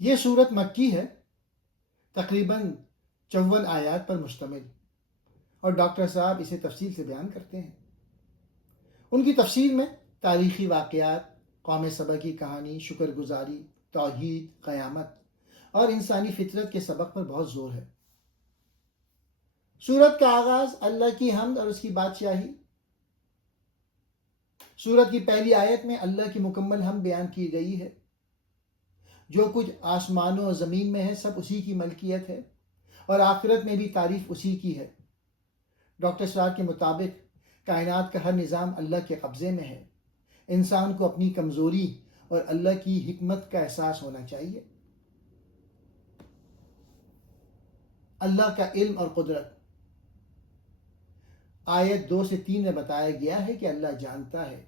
یہ صورت مکی ہے، تقریباً 54 آیات پر مشتمل، اور ڈاکٹر صاحب اسے تفصیل سے بیان کرتے ہیں۔ ان کی تفسیر میں تاریخی واقعات، قوم سبا کی کہانی، شکر گزاری، توحید، قیامت اور انسانی فطرت کے سبق پر بہت زور ہے۔ سورت کا آغاز اللہ کی حمد اور اس کی بادشاہی۔ سورت کی پہلی آیت میں اللہ کی مکمل حمد بیان کی گئی ہے۔ جو کچھ آسمانوں اور زمین میں ہے سب اسی کی ملکیت ہے، اور آخرت میں بھی تعریف اسی کی ہے۔ ڈاکٹر سرار کے مطابق کائنات کا ہر نظام اللہ کے قبضے میں ہے۔ انسان کو اپنی کمزوری اور اللہ کی حکمت کا احساس ہونا چاہیے۔ اللہ کا علم اور قدرت۔ آیت 2 سے 3 میں بتایا گیا ہے کہ اللہ جانتا ہے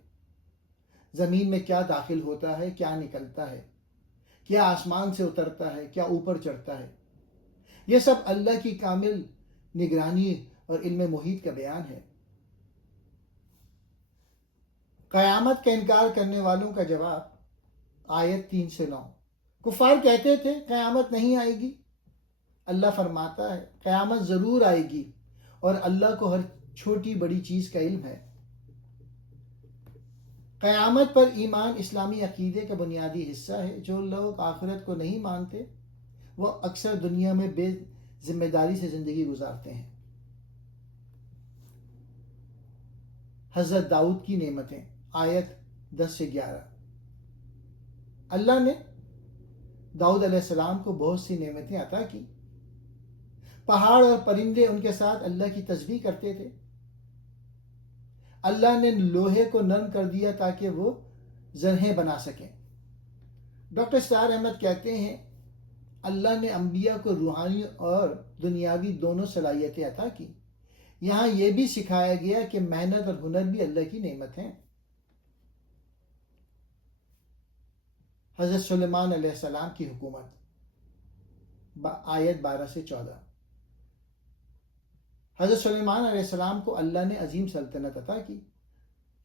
زمین میں کیا داخل ہوتا ہے، کیا نکلتا ہے، کیا آسمان سے اترتا ہے، کیا اوپر چڑھتا ہے۔ یہ سب اللہ کی کامل نگرانی اور علم محیط کا بیان ہے۔ قیامت کا انکار کرنے والوں کا جواب، آیت 3 سے 9۔ کفار کہتے تھے قیامت نہیں آئے گی۔ اللہ فرماتا ہے قیامت ضرور آئے گی، اور اللہ کو ہر چھوٹی بڑی چیز کا علم ہے۔ قیامت پر ایمان اسلامی عقیدے کا بنیادی حصہ ہے۔ جو لوگ آخرت کو نہیں مانتے وہ اکثر دنیا میں بے ذمہ داری سے زندگی گزارتے ہیں۔ حضرت داؤد کی نعمتیں، آیت 10 سے 11۔ اللہ نے داؤد علیہ السلام کو بہت سی نعمتیں عطا کی۔ پہاڑ اور پرندے ان کے ساتھ اللہ کی تسبیح کرتے تھے۔ اللہ نے لوہے کو نرم کر دیا تاکہ وہ زرہیں بنا سکیں۔ ڈاکٹر سرار احمد کہتے ہیں اللہ نے انبیاء کو روحانی اور دنیاوی دونوں صلاحیتیں عطا کی۔ یہاں یہ بھی سکھایا گیا کہ محنت اور ہنر بھی اللہ کی نعمت ہیں۔ حضرت سلیمان علیہ السلام کی حکومت، آیت 12 سے 14۔ حضرت سلیمان علیہ السلام کو اللہ نے عظیم سلطنت عطا کی۔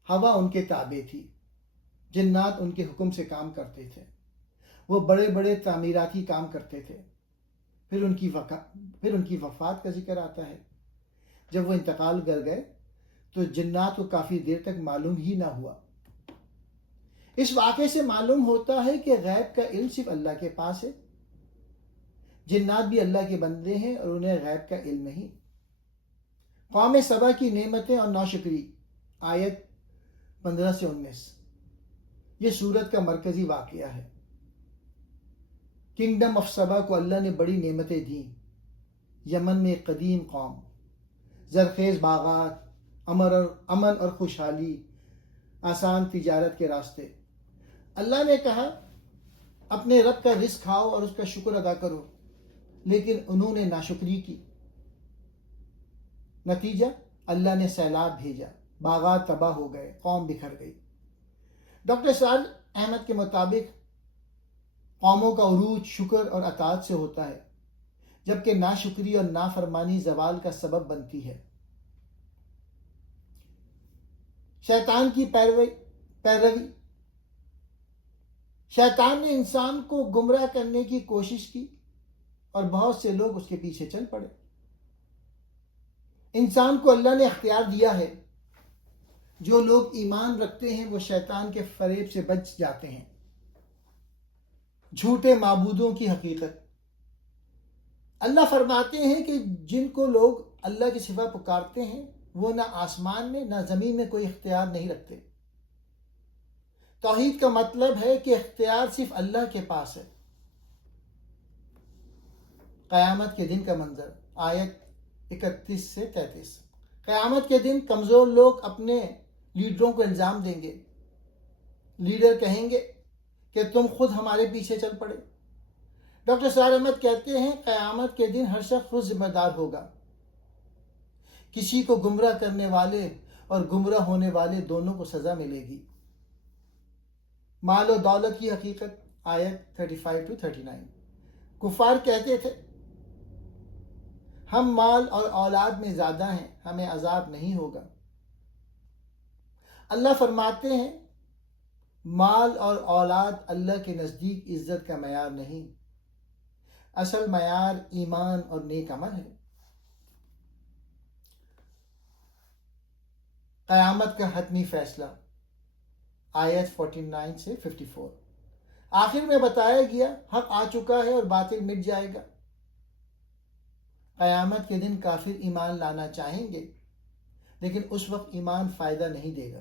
ہوا ان کے تابع تھی، جنات ان کے حکم سے کام کرتے تھے، وہ بڑے بڑے تعمیراتی کام کرتے تھے۔ پھر ان کی وفات کا ذکر آتا ہے۔ جب وہ انتقال کر گئے تو جنات کو کافی دیر تک معلوم ہی نہ ہوا۔ اس واقعے سے معلوم ہوتا ہے کہ غیب کا علم صرف اللہ کے پاس ہے۔ جنات بھی اللہ کے بندے ہیں اور انہیں غیب کا علم نہیں۔ قوم سبا کی نعمتیں اور ناشکری، آیت 15 سے 19۔ یہ سورت کا مرکزی واقعہ ہے۔ کنگڈم آف سبا کو اللہ نے بڑی نعمتیں دیں۔ یمن میں ایک قدیم قوم، زرخیز باغات، امن اور خوشحالی، آسان تجارت کے راستے۔ اللہ نے کہا اپنے رب کا رزق کھاؤ اور اس کا شکر ادا کرو، لیکن انہوں نے ناشکری کی۔ نتیجہ اللہ نے سیلاب بھیجا، باغات تباہ ہو گئے، قوم بکھر گئی۔ ڈاکٹر سرار احمد کے مطابق قوموں کا عروج شکر اور اطاعت سے ہوتا ہے، جبکہ ناشکری اور نافرمانی زوال کا سبب بنتی ہے۔ شیطان کی پیروی۔ شیطان نے انسان کو گمراہ کرنے کی کوشش کی اور بہت سے لوگ اس کے پیچھے چل پڑے۔ انسان کو اللہ نے اختیار دیا ہے۔ جو لوگ ایمان رکھتے ہیں وہ شیطان کے فریب سے بچ جاتے ہیں۔ جھوٹے معبودوں کی حقیقت۔ اللہ فرماتے ہیں کہ جن کو لوگ اللہ کے سوا پکارتے ہیں وہ نہ آسمان میں نہ زمین میں کوئی اختیار نہیں رکھتے۔ توحید کا مطلب ہے کہ اختیار صرف اللہ کے پاس ہے۔ قیامت کے دن کا منظر، آیت 31 سے 33۔ قیامت کے دن کمزور لوگ اپنے لیڈروں کو الزام دیں گے۔ لیڈر کہیں گے کہ تم خود ہمارے پیچھے چل پڑے۔ ڈاکٹر سرار احمد کہتے ہیں قیامت کے دن ہر شخص خود ذمہ دار ہوگا۔ کسی کو گمراہ کرنے والے اور گمراہ ہونے والے دونوں کو سزا ملے گی۔ مال و دولت کی حقیقت، آیت 35 to 39۔ کفار کہتے تھے ہم مال اور اولاد میں زیادہ ہیں، ہمیں عذاب نہیں ہوگا۔ اللہ فرماتے ہیں مال اور اولاد اللہ کے نزدیک عزت کا معیار نہیں۔ اصل معیار ایمان اور نیک عمل ہے۔ قیامت کا حتمی فیصلہ، آیت 49 سے 54۔ آخر میں بتایا گیا حق آ چکا ہے اور باطل مٹ جائے گا۔ قیامت کے دن کافر ایمان لانا چاہیں گے، لیکن اس وقت ایمان فائدہ نہیں دے گا۔